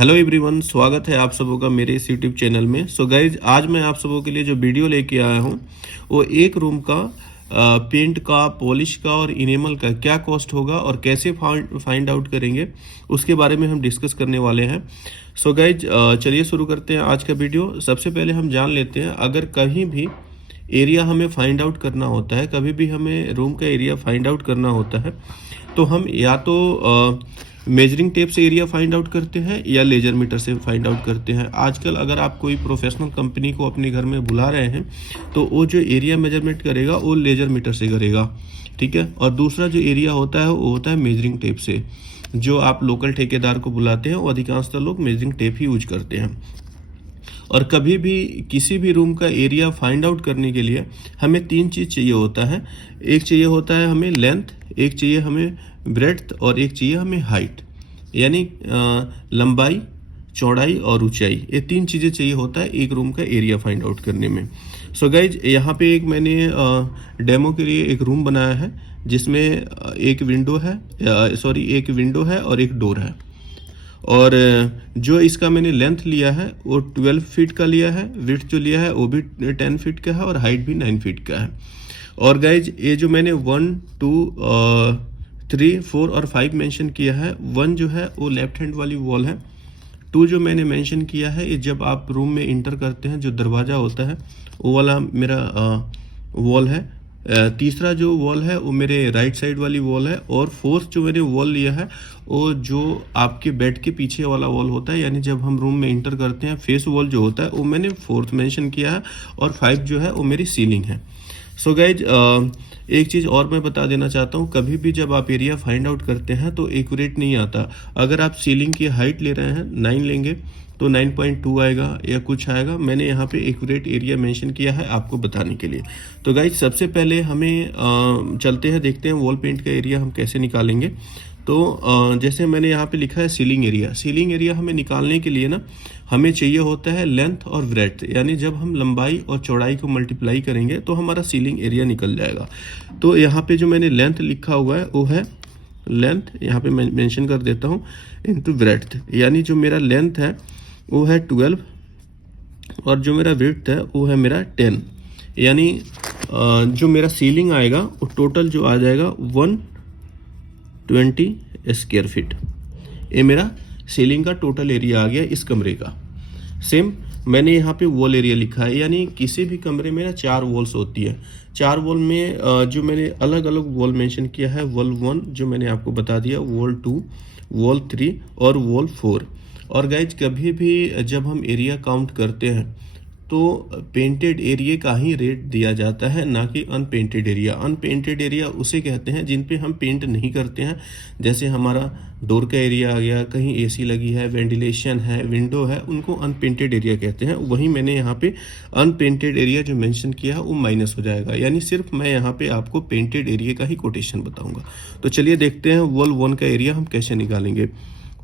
Hello everyone, स्वागत है आप सबों का मेरे इस यूट्यूब चैनल में। सो गाइज, आज मैं आप सबों के लिए जो वीडियो लेके आया हूँ वो एक रूम का पेंट का, पॉलिश का और इनेमल का क्या कॉस्ट होगा और कैसे फाइंड आउट करेंगे उसके बारे में हम डिस्कस करने वाले हैं। सो गाइज, चलिए शुरू करते हैं आज का वीडियो। सबसे पहले हम जान लेते हैं, अगर कहीं भी एरिया हमें फाइंड आउट करना होता है, कभी भी हमें रूम का एरिया फाइंड आउट करना होता है, तो हम या तो मेजरिंग टेप से एरिया फाइंड आउट करते हैं या लेजर मीटर से फाइंड आउट करते हैं। आजकल अगर आप कोई प्रोफेशनल कंपनी को अपने घर में बुला रहे हैं तो वो जो एरिया मेजरमेंट करेगा वो लेजर मीटर से करेगा, ठीक है। और दूसरा जो एरिया होता है वो होता है मेजरिंग टेप से। जो आप लोकल ठेकेदार को बुलाते हैं वो अधिकांशतः लोग मेजरिंग टेप ही यूज करते हैं। और कभी भी किसी भी रूम का एरिया फाइंड आउट करने के लिए हमें तीन चीज़ चाहिए होता है। एक चाहिए होता है हमें लेंथ, एक चाहिए हमें ब्रेड्थ और एक चाहिए हमें हाइट, यानी लंबाई, चौड़ाई और ऊंचाई। ये तीन चीज़ें चाहिए होता है एक रूम का एरिया फाइंड आउट करने में। सो गाइज, यहाँ पे एक मैंने डेमो के लिए एक रूम बनाया है जिसमें एक विंडो है और एक डोर है। और जो इसका मैंने लेंथ लिया है वो 12 फीट का लिया है, विड्थ जो लिया है वो भी 10 फीट का है और हाइट भी 9 फीट का है। और गाइज, ये जो मैंने 1, 2, 3, 4 और 5 मेंशन किया है, 1 जो है वो लेफ्ट हैंड वाली वॉल है। 2 जो मैंने मेंशन किया है, ये जब आप रूम में इंटर करते हैं जो दरवाज़ा होता है वो वाला मेरा वॉल है। तीसरा जो वॉल है वो मेरे राइट साइड वाली वॉल है। और फोर्थ जो मैंने वॉल लिया है वो जो आपके बेड के पीछे वाला वॉल होता है, यानी जब हम रूम में इंटर करते हैं फेस वॉल जो होता है वो मैंने फोर्थ मेंशन किया है। और 5 जो है वो मेरी सीलिंग है। सो गाइज, एक चीज़ और मैं बता देना चाहता हूँ, कभी भी जब आप एरिया फाइंड आउट करते हैं तो एक्यूरेट नहीं आता। अगर आप सीलिंग की हाइट ले रहे हैं 9 लेंगे तो 9.2 आएगा या कुछ आएगा। मैंने यहाँ पे एक्यूरेट एरिया मेंशन किया है आपको बताने के लिए। तो गाइज, सबसे पहले हमें चलते हैं, देखते हैं वॉल पेंट का एरिया हम कैसे निकालेंगे। तो जैसे मैंने यहाँ पे लिखा है सीलिंग एरिया। सीलिंग एरिया हमें निकालने के लिए ना हमें चाहिए होता है लेंथ और ब्रेड्थ, यानी जब हम लंबाई और चौड़ाई को मल्टीप्लाई करेंगे तो हमारा सीलिंग एरिया निकल जाएगा। तो यहाँ पे जो मैंने लेंथ लिखा हुआ है वो है लेंथ, यहाँ पे मैं मेंशन कर देता हूँ, इनटू ब्रेड्थ, यानी जो मेरा लेंथ है वो है 12 और जो मेरा विड्थ है वो है मेरा 10। यानी जो मेरा सीलिंग आएगा वो टोटल जो आ जाएगा 120 स्क्वायर फीट। ये मेरा सीलिंग का टोटल एरिया आ गया इस कमरे का। सेम मैंने यहाँ पे वॉल एरिया लिखा है, यानी किसी भी कमरे में ना 4 वॉल्स होती है। 4 वॉल में जो मैंने अलग अलग वॉल मेंशन किया है, वॉल 1 जो मैंने आपको बता दिया, वॉल 2, वॉल 3 और वॉल 4। और गाइज, कभी भी जब हम एरिया काउंट करते हैं तो पेंटेड एरिया का ही रेट दिया जाता है, ना कि अनपेंटेड एरिया। अनपेंटेड एरिया उसे कहते हैं जिन पे हम पेंट नहीं करते हैं, जैसे हमारा डोर का एरिया आ गया, कहीं एसी लगी है, वेंटिलेशन है, विंडो है, उनको अनपेंटेड एरिया कहते हैं। वहीं मैंने यहाँ पे अनपेंटेड एरिया जो मेंशन किया है वो माइनस हो जाएगा, यानी सिर्फ मैं यहाँ पे आपको पेंटेड एरिया का ही कोटेशन बताऊंगा। तो चलिए देखते हैं वॉल 1 का एरिया हम कैसे निकालेंगे।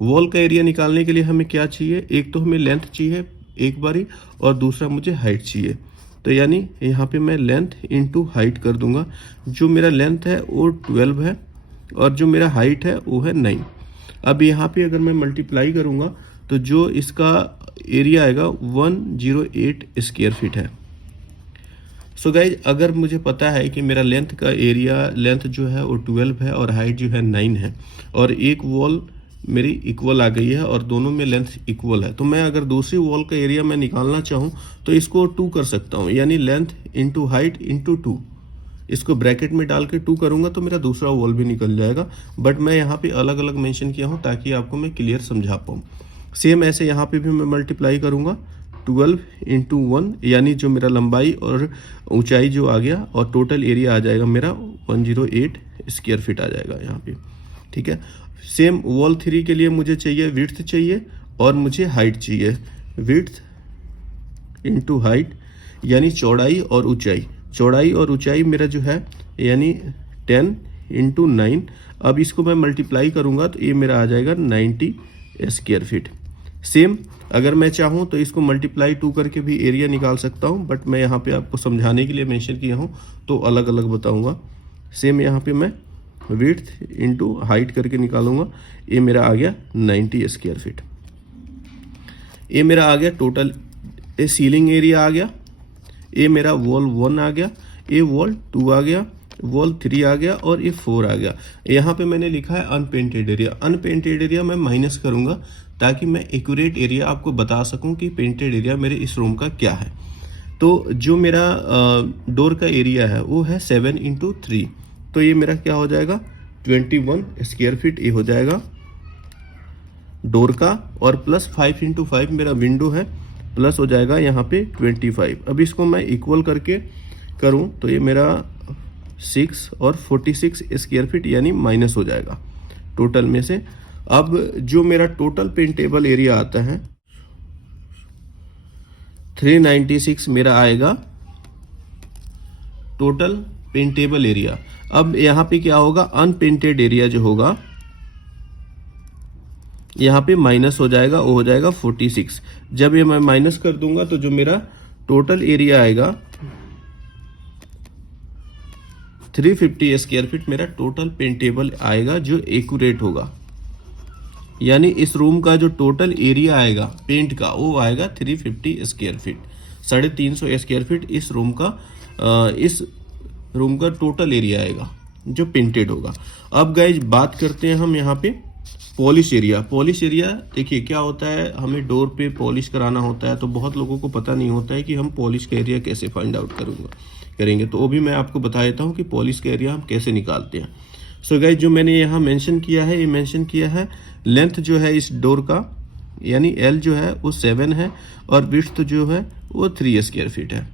वॉल का एरिया निकालने के लिए हमें क्या चाहिए, एक तो हमें लेंथ चाहिए एक बारी, और दूसरा मुझे हाइट चाहिए। तो यानी यहाँ पे मैं लेंथ इनटू हाइट कर दूंगा। जो मेरा लेंथ है वो 12 है और जो मेरा हाइट है वो है 9। अब यहाँ पे अगर मैं मल्टीप्लाई करूँगा तो जो इसका एरिया आएगा 108 स्क्वायर फीट है। सो गाइज, अगर मुझे पता है कि मेरा लेंथ का एरिया, लेंथ जो है वो 12 है और हाइट जो है 9 है, और एक वॉल मेरी इक्वल आ गई है और दोनों में लेंथ इक्वल है, तो मैं अगर दूसरी वॉल का एरिया मैं निकालना चाहूँ तो इसको 2 कर सकता हूँ, यानी लेंथ इंटू हाइट इंटू 2। इसको ब्रैकेट में डाल के 2 करूँगा तो मेरा दूसरा वॉल भी निकल जाएगा। बट मैं यहाँ पे अलग अलग मेंशन किया हूँ ताकि आपको मैं क्लियर समझा पाऊँ। सेम ऐसे यहाँ पे भी मैं मल्टीप्लाई करूँगा 12 इंटू 1, यानी जो मेरा लंबाई और ऊंचाई जो आ गया, और टोटल एरिया आ जाएगा मेरा 108 स्क्वायर फीट आ जाएगा यहाँ पे, ठीक है। सेम वॉल 3 के लिए मुझे चाहिए विड्थ चाहिए और मुझे हाइट चाहिए। विड्थ इंटू हाइट, यानी चौड़ाई और ऊंचाई। चौड़ाई और ऊंचाई मेरा जो है यानी 10 इंटू 9। अब इसको मैं मल्टीप्लाई करूंगा तो ये मेरा आ जाएगा 90 स्क्वायर फीट। सेम अगर मैं चाहूँ तो इसको मल्टीप्लाई 2 करके भी एरिया निकाल सकता हूँ, बट मैं यहाँ पे आपको समझाने के लिए मेंशन किया हूँ तो अलग अलग बताऊँगा। सेम यहाँ पे मैं विड्थ इंटू हाइट करके निकालूंगा, ये मेरा आ गया 90 स्क्वायर फीट। ये मेरा आ गया टोटल, ये सीलिंग एरिया आ गया, ये मेरा वॉल 1 आ गया, ये वॉल 2 आ गया, वॉल 3 आ गया और ये 4 आ गया। यहाँ पे मैंने लिखा है अनपेंटेड एरिया। अनपेंटेड एरिया मैं माइनस करूँगा ताकि मैं एक्यूरेट एरिया आपको बता सकूँ कि पेंटेड एरिया मेरे इस रूम का क्या है। तो जो मेरा डोर का एरिया है वो है 7x3, तो ये मेरा क्या हो जाएगा 21 स्क्वायर फीट ये हो जाएगा डोर का, और प्लस 5x5 मेरा विंडो है, प्लस हो जाएगा यहाँ पे 25। अब इसको मैं इक्वल करके करूँ तो ये मेरा 6 और 46 स्क्वायर फीट यानी माइनस हो जाएगा टोटल में से। अब जो मेरा टोटल पेंटेबल एरिया आता है 396 मेरा आएगा टोटल पेंटेबल एरिया। अब यहाँ पे क्या होगा, अनपेंटेड एरिया जो होगा यहाँ पे माइनस हो जाएगा, वो हो जाएगा 46। जब ये मैं माइनस कर दूंगा तो जो मेरा टोटल एरिया आएगा 350 स्क्वायर फीट मेरा टोटल पेंटेबल आएगा जो एक्यूरेट होगा। यानी इस रूम का जो टोटल एरिया आएगा पेंट का वो आएगा 350 स्क्वायर फीट, 350 स्क्वायर फीट इस रूम का टोटल एरिया आएगा जो पेंटेड होगा। अब गाइज बात करते हैं हम यहाँ पे पॉलिश एरिया। पॉलिश एरिया देखिए क्या होता है, हमें डोर पे पॉलिश कराना होता है तो बहुत लोगों को पता नहीं होता है कि हम पॉलिश का एरिया कैसे फाइंड आउट करेंगे, तो वो भी मैं आपको बता देता हूँ कि पॉलिश का एरिया हम कैसे निकालते हैं। सो गाइज जो मैंने यहाँ मेंशन किया है, ये मेंशन किया है लेंथ जो है इस डोर का यानी L जो है वो 7 है और विड्थ जो है वो 3 स्क्वायर फीट है।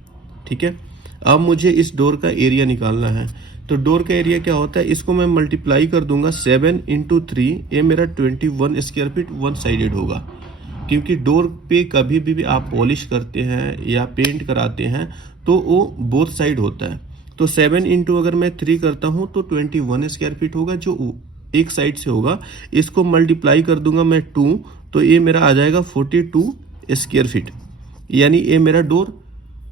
ठीक है, अब मुझे इस डोर का एरिया निकालना है। तो डोर का एरिया क्या होता है, इसको मैं मल्टीप्लाई कर दूंगा 7x3, ये मेरा 21 स्क्वायर फीट वन साइडेड होगा, क्योंकि डोर पे कभी भी आप पॉलिश करते हैं या पेंट कराते हैं तो वो बोथ साइड होता है। तो 7 अगर मैं 3 करता हूँ तो 21 स्क्वायर फीट होगा जो एक साइड से होगा। इसको मल्टीप्लाई कर दूंगा मैं 2, तो ये मेरा आ जाएगा 42 स्क्वायर फीट, यानी ये मेरा डोर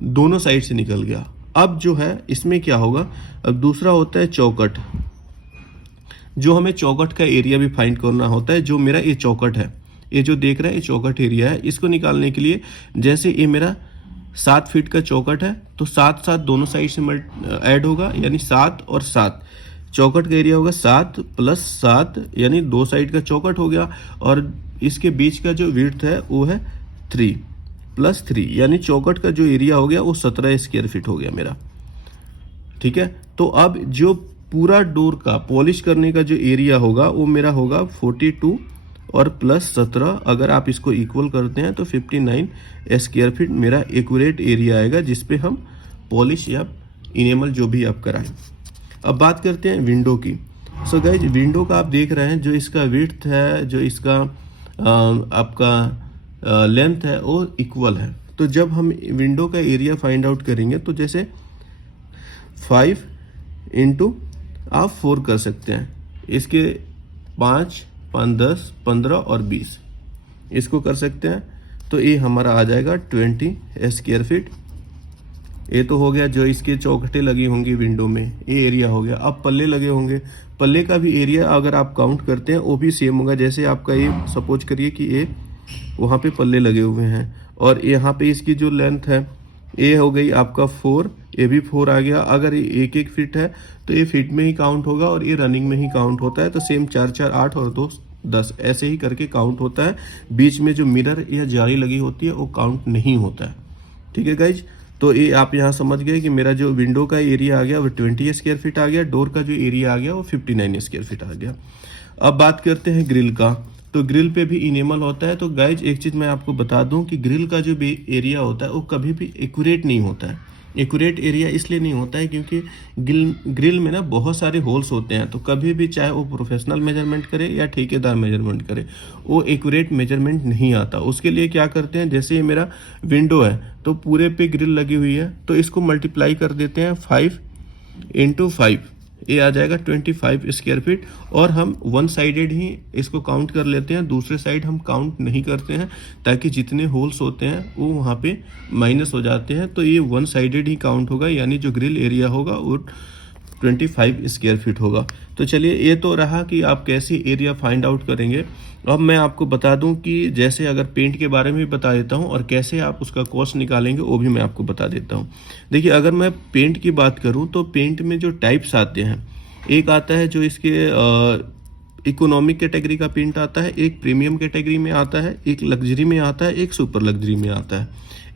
दोनों साइड से निकल गया। अब जो है इसमें क्या होगा, अब दूसरा होता है चौकट, जो हमें चौकट का एरिया भी फाइंड करना होता है। जो मेरा ये चौकट है, ये जो देख रहा है ये चौकट एरिया है, इसको निकालने के लिए जैसे ये मेरा 7 फीट का चौकट है तो 7 दोनों साइड से ऐड होगा यानी 7 और 7, चौकट का एरिया होगा 7 + 7 यानी 2 साइड का चौकट हो गया, और इसके बीच का जो विड्थ है वो है 3 + 3 यानी चौकट का जो एरिया हो गया वो 17 स्क्वायर फीट हो गया मेरा। ठीक है, तो अब जो पूरा डोर का पॉलिश करने का जो एरिया होगा वो मेरा होगा 42 और प्लस 17, अगर आप इसको इक्वल करते हैं तो 59 स्क्वायर फीट मेरा एक्यूरेट एरिया आएगा जिसपे हम पॉलिश या इनेमल जो भी आप कराएं। अब बात करते हैं विंडो की। सो गाइज विंडो का आप देख रहे हैं जो इसका विड्थ है, जो इसका आपका लेंथ है वो इक्वल है। तो जब हम विंडो का एरिया फाइंड आउट करेंगे तो जैसे 5 × आप 4 कर सकते हैं, इसके 5, 5, 10, 15 और 20 इसको कर सकते हैं, तो ये हमारा आ जाएगा 20 स्क्वायर फीट। ये तो हो गया जो इसके चौखटें लगी होंगी विंडो में, ये एरिया हो गया। अब पल्ले लगे होंगे, पल्ले का भी एरिया अगर आप काउंट करते हैं वो भी सेम होगा। जैसे आपका ये सपोज करिए कि ये वहाँ पे पल्ले लगे हुए हैं और यहाँ पे इसकी जो लेंथ है ये हो गई आपका 4, ये भी 4 आ गया। अगर ये 1 फीट है तो ये फीट में ही काउंट होगा और ये रनिंग में ही काउंट होता है। तो सेम 4, 4, 8 और 2, 10 ऐसे ही करके काउंट होता है। बीच में जो मिरर या जाली लगी होती है वो काउंट नहीं होता है। ठीक है गाइज, तो ये आप यहाँ समझ गए कि मेरा जो विंडो का एरिया आ गया वो 20 स्क्वायर फीट आ गया, डोर का जो एरिया आ गया वो 59 स्क्वायर फीट आ गया। अब बात करते हैं ग्रिल का। तो ग्रिल पे भी इनेमल होता है। तो गाइज एक चीज़ मैं आपको बता दूं कि ग्रिल का जो भी एरिया होता है वो कभी भी एक्यूरेट नहीं होता है। एक्यूरेट एरिया इसलिए नहीं होता है क्योंकि ग्रिल में ना बहुत सारे होल्स होते हैं, तो कभी भी चाहे वो प्रोफेशनल मेजरमेंट करे या ठेकेदार मेजरमेंट करे वो एक्यूरेट मेजरमेंट नहीं आता। उसके लिए क्या करते हैं, जैसे ये मेरा विंडो है तो पूरे पे ग्रिल लगी हुई है तो इसको मल्टीप्लाई कर देते हैं 5 × 5, ये आ जाएगा 25 स्क्वायर फीट। और हम वन साइडेड ही इसको काउंट कर लेते हैं, दूसरे साइड हम काउंट नहीं करते हैं ताकि जितने होल्स होते हैं वो वहाँ पे माइनस हो जाते हैं। तो ये वन साइडेड ही काउंट होगा, यानी जो ग्रिल एरिया होगा वो 25 स्क्वायर फीट होगा। तो चलिए, ये तो रहा कि आप कैसे एरिया फाइंड आउट करेंगे। अब मैं आपको बता दूं कि जैसे अगर पेंट के बारे में भी बता देता हूं और कैसे आप उसका कॉस्ट निकालेंगे वो भी मैं आपको बता देता हूं। देखिए, अगर मैं पेंट की बात करूं तो पेंट में जो टाइप्स आते हैं, एक आता है जो इसके इकोनॉमिक कैटेगरी का पेंट आता है, एक प्रीमियम कैटेगरी में आता है, एक लग्जरी में आता है, एक सुपर लग्जरी में आता है।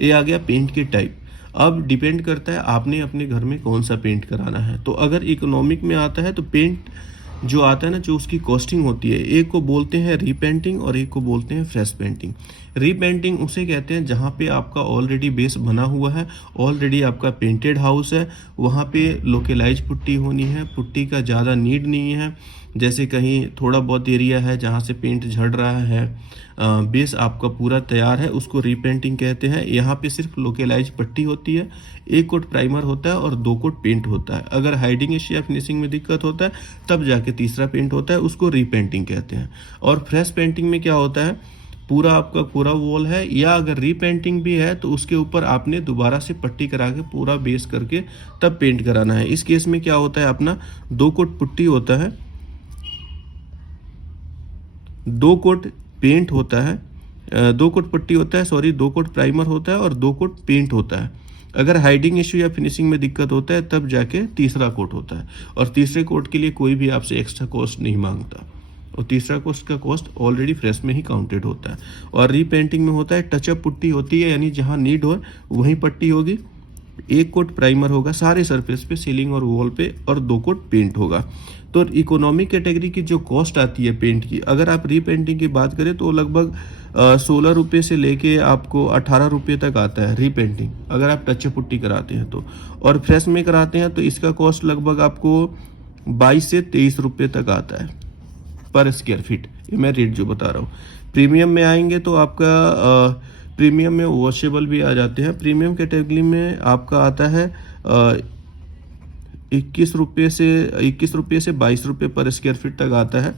ये आ गया पेंट के टाइप। अब डिपेंड करता है आपने अपने घर में कौन सा पेंट कराना है। तो अगर इकोनॉमिक में आता है तो पेंट जो आता है ना, जो उसकी कॉस्टिंग होती है, एक को बोलते हैं रीपेंटिंग और एक को बोलते हैं फ्रेश पेंटिंग। रीपेंटिंग उसे कहते हैं जहाँ पे आपका ऑलरेडी बेस बना हुआ है, ऑलरेडी आपका पेंटेड हाउस है, वहाँ पे लोकलाइज पुट्टी होनी है, पुट्टी का ज़्यादा नीड नहीं है। जैसे कहीं थोड़ा बहुत एरिया है जहाँ से पेंट झड़ रहा है, बेस आपका पूरा तैयार है, उसको रीपेंटिंग कहते हैं। यहाँ पे सिर्फ लोकलाइज पट्टी होती है, एक कोट प्राइमर होता है और 2 कोट पेंट होता है। अगर हाइडिंग या फिनिशिंग में दिक्कत होता है तब जाके तीसरा पेंट होता है, उसको रीपेंटिंग कहते हैं। और फ्रेश पेंटिंग में क्या होता है, पूरा आपका पूरा वॉल है या अगर रीपेंटिंग भी है तो उसके ऊपर आपने दोबारा से पट्टी करा के पूरा बेस करके तब पेंट कराना है। इस केस में क्या होता है, अपना 2 कोट पुट्टी होता है, 2 कोट पेंट होता है, 2 कोट पट्टी होता है, सॉरी 2 कोट प्राइमर होता है और 2 कोट पेंट होता है। अगर हाइडिंग इश्यू या फिनिशिंग में दिक्कत होता है तब जाके तीसरा कोट होता है। और तीसरे कोट के लिए कोई भी आपसे एक्स्ट्रा कॉस्ट नहीं मांगता, और तीसरा कोस्ट का कॉस्ट ऑलरेडी फ्रेश में ही काउंटेड होता है। और रीपेंटिंग में होता है टचअप पुट्टी होती है, यानी जहाँ नीड हो वहीं पट्टी होगी, 1 कोट प्राइमर होगा सारे सरफेस पे, सीलिंग और वॉल पे, और 2 कोट पेंट होगा। तो इकोनॉमिक कैटेगरी की जो कॉस्ट आती है पेंट की, अगर आप रीपेंटिंग की बात करें तो लगभग 16 रुपये से लेके आपको 18 रुपये तक आता है रीपेंटिंग, अगर आप टचअप पुट्टी कराते हैं तो। और फ्रेश में कराते हैं तो इसका कॉस्ट लगभग आपको 22 से 23 रुपये तक आता है पर स्क्वायर फीट। ये मैं रेट जो बता रहा हूँ। प्रीमियम में आएंगे तो आपका प्रीमियम में वॉशेबल भी आ जाते हैं। प्रीमियम कैटेगरी में आपका आता है 21 रुपये से 22 रुपये पर स्क्वायर फीट तक आता है।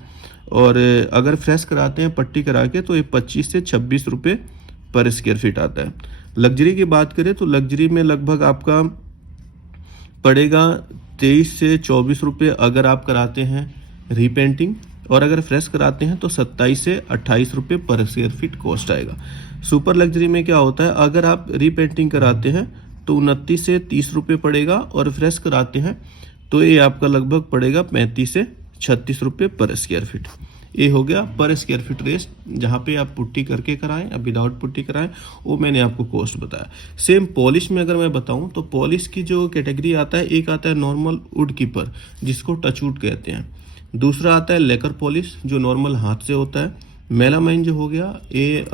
और अगर फ्रेश कराते हैं पट्टी करा के तो ये 25 से 26 रुपये पर स्क्वायर फीट आता है। लग्जरी की बात करें तो लग्जरी में लगभग आपका पड़ेगा 23 से 24 रुपये अगर आप कराते हैं रीपेंटिंग, और अगर फ्रेश कराते हैं तो 27 से 28 रुपये पर स्क्वायर फीट कॉस्ट आएगा। सुपर लग्जरी में क्या होता है, अगर आप रीपेंटिंग कराते हैं तो 29 से 30 रुपये पड़ेगा, और फ्रेश कराते हैं तो ये आपका लगभग पड़ेगा 35 से 36 रुपये पर स्क्वायर फीट। ये हो गया पर स्क्वायर फीट रेस्ट, जहाँ पे आप पुट्टी करके कराएं या विदाउट पुट्टी कराएं, वो मैंने आपको कॉस्ट बताया। सेम पॉलिश में अगर मैं बताऊं तो पॉलिश की जो कैटेगरी आता है, एक आता है नॉर्मल वुड कीपर जिसको टचवुड कहते हैं, दूसरा आता है लेकर पॉलिश जो नॉर्मल हाथ से होता है। मेलामाइन जो हो गया ये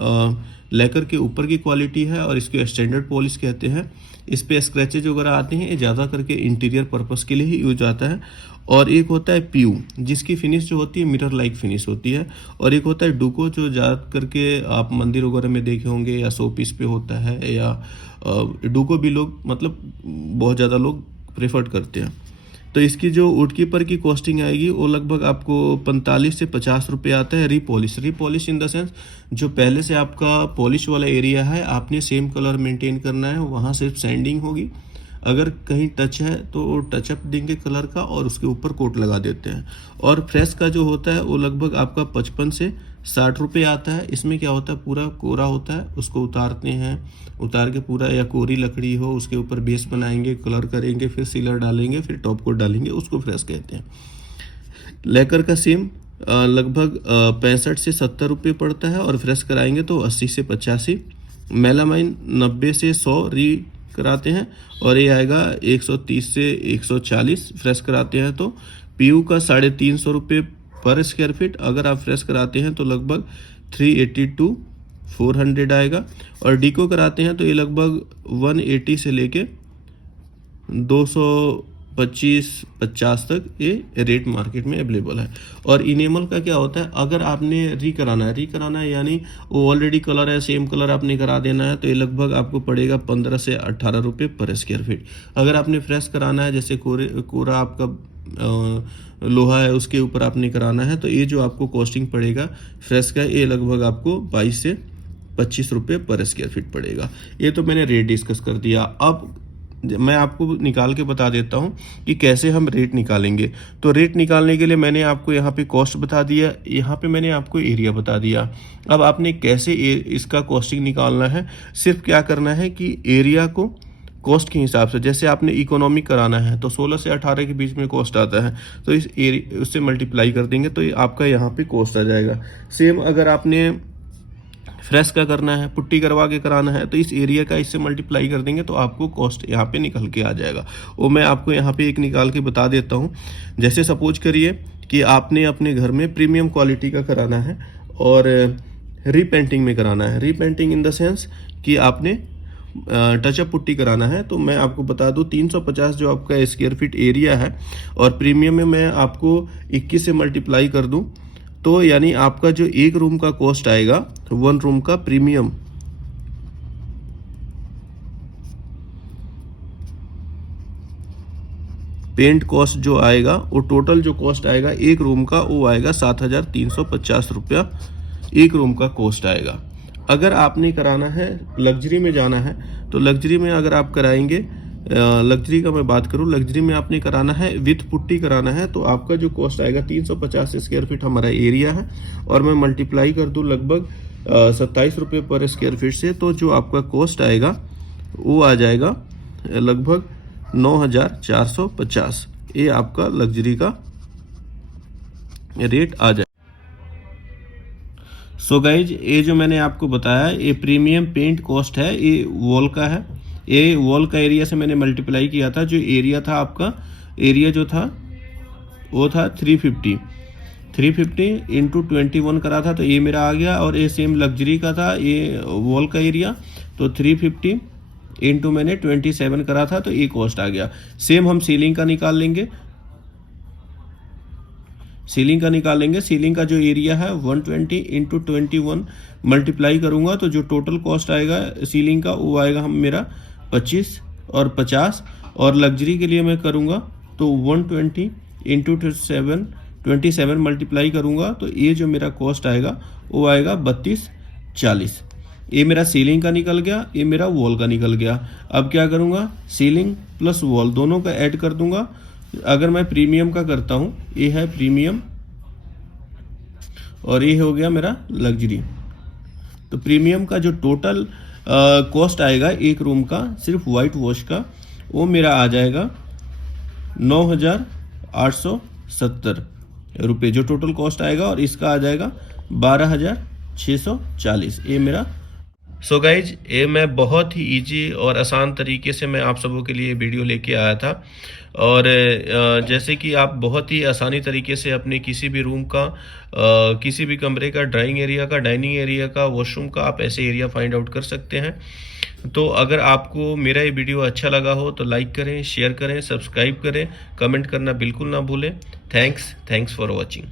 लेकर के ऊपर की क्वालिटी है और इसको स्टैंडर्ड पॉलिश कहते हैं। इस पे स्क्रैचेज वगैरह आते हैं, ये ज़्यादा करके इंटीरियर पर्पस के लिए ही यूज आता है। और एक होता है पीयू जिसकी फिनिश जो होती है मिरर लाइक फिनिश होती है, और एक होता है डुको जो ज़्यादा करके आप मंदिर वगैरह में देखे होंगे या शो पीस पे होता है, या डुको भी लोग मतलब बहुत ज़्यादा लोग प्रेफर्ड करते हैं। तो इसकी जो वुड कीपर की कॉस्टिंग आएगी वो लगभग आपको 45 से 50 रुपये आता है। रीपॉलिश इन द सेंस जो पहले से आपका पॉलिश वाला एरिया है आपने सेम कलर मेंटेन करना है, वहाँ सिर्फ सैंडिंग होगी, अगर कहीं टच है तो टचअप देंगे कलर का और उसके ऊपर कोट लगा देते हैं। और फ्रेश का जो होता है वो लगभग आपका 55 से 60 रुपये आता है। इसमें क्या होता है, पूरा कोरा होता है, उसको उतारते हैं, उतार के पूरा या कोरी लकड़ी हो उसके ऊपर बेस बनाएंगे, कलर करेंगे, फिर सीलर डालेंगे, फिर टॉप कोट डालेंगे, उसको फ्रेश कहते हैं। लेकर का सेम लगभग 65 से 70 रुपये पड़ता है, और फ्रेश कराएंगे तो 80 से 85। मेलामाइन 90 से 100 री कराते हैं, और ये आएगा 130 से 140 फ्रेश कराते हैं तो। पीयू का 350 रुपये पर स्क्वायर फीट, अगर आप फ्रेश कराते हैं तो लगभग 380 टू 400 आएगा, और डीको कराते हैं तो ये लगभग 180 से लेके 225-50 तक ये रेट मार्केट में अवेलेबल है। और इनेमल का क्या होता है, अगर आपने री कराना है यानी वो ऑलरेडी कलर है, सेम कलर आपने करा देना है, तो ये लगभग आपको पड़ेगा 15 से 18 रुपये पर स्क्वायर फीट। अगर आपने फ्रेश कराना है, जैसे कोरा आपका लोहा है उसके ऊपर आपने कराना है, तो ये जो आपको कॉस्टिंग पड़ेगा फ्रेश का, ये लगभग आपको 22 से 25 रुपये पर स्क्वायर फीट पड़ेगा। ये तो मैंने रेट डिस्कस कर दिया। अब मैं आपको निकाल के बता देता हूँ कि कैसे हम रेट निकालेंगे। तो रेट निकालने के लिए मैंने आपको यहाँ पे कॉस्ट बता दिया, यहाँ पे मैंने आपको एरिया बता दिया। अब आपने कैसे इसका कॉस्टिंग निकालना है, सिर्फ क्या करना है कि एरिया को कॉस्ट के हिसाब से, जैसे आपने इकोनॉमी कराना है तो 16 से 18 के बीच में कॉस्ट आता है, तो इस एरिया उससे मल्टीप्लाई कर देंगे तो आपका यहाँ पे कॉस्ट आ जाएगा। सेम अगर आपने फ्रेश का करना है, पुट्टी करवा के कराना है, तो इस एरिया का इससे मल्टीप्लाई कर देंगे तो आपको कॉस्ट यहाँ पे निकल के आ जाएगा। वो मैं आपको यहाँ पे एक निकाल के बता देता हूँ। जैसे सपोज करिए कि आपने अपने घर में प्रीमियम क्वालिटी का कराना है और रीपेंटिंग में कराना है। रीपेंटिंग इन द सेंस कि आपने टचअप पुट्टी कराना है, तो मैं आपको बता दूं 350 जो आपका स्क्वायर फीट एरिया है और प्रीमियम में मैं आपको 21 से मल्टीप्लाई कर दूं, तो यानी आपका जो एक रूम का कॉस्ट आएगा, 1 रूम का प्रीमियम, पेंट कॉस्ट जो आएगा, वो टोटल जो कॉस्ट आएगा एक रूम का, वो आएगा 7,350 रुपया एक रूम का कॉस्ट आएगा। अगर आपने कराना है लग्जरी में जाना है, तो लग्जरी में अगर आप कराएंगे, लग्जरी का मैं बात करूं, लग्जरी में आपने कराना है विथ पुट्टी कराना है, तो आपका जो कॉस्ट आएगा 350 स्क्वायर फीट हमारा एरिया है और मैं मल्टीप्लाई कर दूं लगभग 27 रुपये पर स्क्वायर फीट से, तो जो आपका कॉस्ट आएगा वो आ जाएगा लगभग 9,450। ये आपका लग्जरी का रेट आ जाएगा। सो गाइज, ये जो मैंने आपको बताया, ये प्रीमियम पेंट कॉस्ट है, ये वॉल का है। ये वॉल का एरिया से मैंने मल्टीप्लाई किया था। जो एरिया था आपका, एरिया जो था वो था 350 इंटू 21 करा था, तो ये मेरा आ गया। और ये सेम लग्जरी का था, ये वॉल का एरिया, तो 350 इंटू मैंने 27 करा था, तो ये कॉस्ट आ गया। सेम हम सीलिंग का निकाल लेंगे। सीलिंग का जो एरिया है 120 इंटू 21 मल्टीप्लाई करूंगा, तो जो टोटल कॉस्ट आएगा सीलिंग का वो आएगा हम मेरा 25 और 50। और लग्जरी के लिए मैं करूंगा तो 120 इंटू 27 मल्टीप्लाई करूंगा, तो ये जो मेरा कॉस्ट आएगा वो आएगा 3240। ये मेरा सीलिंग का निकल गया, ये मेरा वॉल का निकल गया। अब क्या करूंगा, सीलिंग प्लस वॉल दोनों का ऐड कर दूंगा। अगर मैं प्रीमियम का करता हूं, ये है प्रीमियम और ये हो गया मेरा लग्जरी। तो प्रीमियम का जो टोटल कॉस्ट आएगा एक रूम का सिर्फ वाइट वॉश का, वो मेरा आ जाएगा 9,870 रुपये जो टोटल कॉस्ट आएगा, और इसका आ जाएगा 12,640। ये मेरा। सो गाइज, ये मैं बहुत ही इजी और आसान तरीके से मैं आप सबों के लिए वीडियो लेके आया था। और जैसे कि आप बहुत ही आसानी तरीके से अपने किसी भी रूम का, किसी भी कमरे का, ड्राइंग एरिया का, डाइनिंग एरिया का, वॉशरूम का, आप ऐसे एरिया फाइंड आउट कर सकते हैं। तो अगर आपको मेरा ये वीडियो अच्छा लगा हो तो लाइक करें, शेयर करें, सब्सक्राइब करें, कमेंट करना बिल्कुल ना भूलें। Thanks for watching.